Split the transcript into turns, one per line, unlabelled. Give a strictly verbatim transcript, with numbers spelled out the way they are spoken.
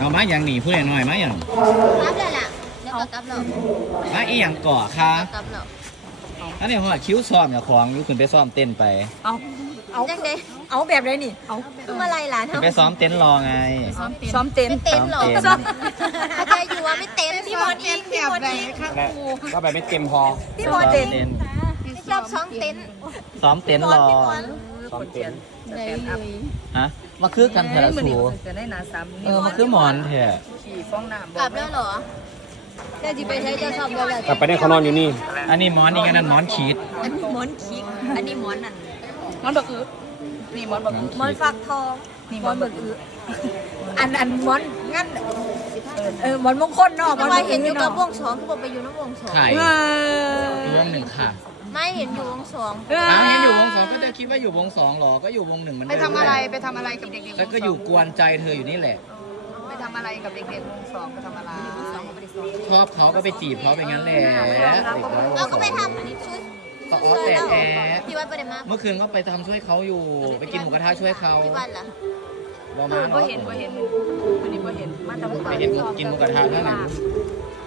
เอามาอย่างหนีผู้ใหญ่หน่อยมาอย่าง
กลับเลยล่ะแล้วก็กลับแล้ว
มาอีหยังก่อค่ะ
กลับแล้ว
อันนี้หัวคิ้วซ้อมอย่าของอยู่ขึ้นไปซ้อมเต้นไป
เอาเอา
จังเด้
เอาแบบไรนี่เอา
คือมาไล่หลาน
ขึ้
เฮาน
ไปซ้อมเต้นรอไง
ซ้อมเต้น
ไม่เต้นหรอก
ซ้อม
เข้าใจอยู่ว่าไม่เต้นพี่มดอิงพี่มดอิง
ก็แบบไม่เต็มพอ
พี่
ซ้
โม
อม
เต้น
เต้น
รอบซ้อมเต้น
ซ้อมเต้นรอ
ซ้อมเต็ม
ได้เลย
ฮะมาคือกันเถอะสู
จะได้หนาซ้ำ
เออมาคือหมอนเถอะ
ขี่ฟ้องน้ำ
กลับแล้วเหรอจะจีไปใช้จะซ้อมแล้วแหละ
กลับไปได้เขานอนอยู่นี่
อันนี้หมอนนี่กันนั่นหมอนขีด
อันนี้หมอนคิกอันนี้หมอนนั่น
มอนบักอึนี่มอนบักอึ
หมอนฟักทอง
นี่มอนบักอึอันอันมอนงั้นเออมอนมงคลเนาะ
เพราะว่าเห็นอยู่กับวงสองคือบอกไปอยู่น้ำวงสอง
ไข่
เออ
อยู่วงหนึ่งค่ะ
ไม่เห็นอยู่วงสอง
อ้าวเห็นอยู่วงสองก็จะคิดว่าอยู่วงสองหรอก็อยู่วงหนึ่งมัน
ไปทำอะไรไปทำอะไรกับเด็กๆ
แล้วก็อยู่กวนใจเธออยู่นี่แหละ
ไปทำอะไรกับเด็กๆวงสองไปทำอะไร
ชอบเขาก็ไปจีบเขาไปงั้นแหละ
เราก็ไปทำชุด
ต่ออแต่แอ
พี่วัดไปได้มา
เมื่อคืนก็ไปทำช่วยเขาอยู่ ไปกินหมูกระทะช่วยเขา
พี่วัดล่ะ
บอมา
ก็เห็นก็เห็นวันนี้ก็เห็นมาแต่
ไปเห็นกินหมูกระทะนั่นแหละ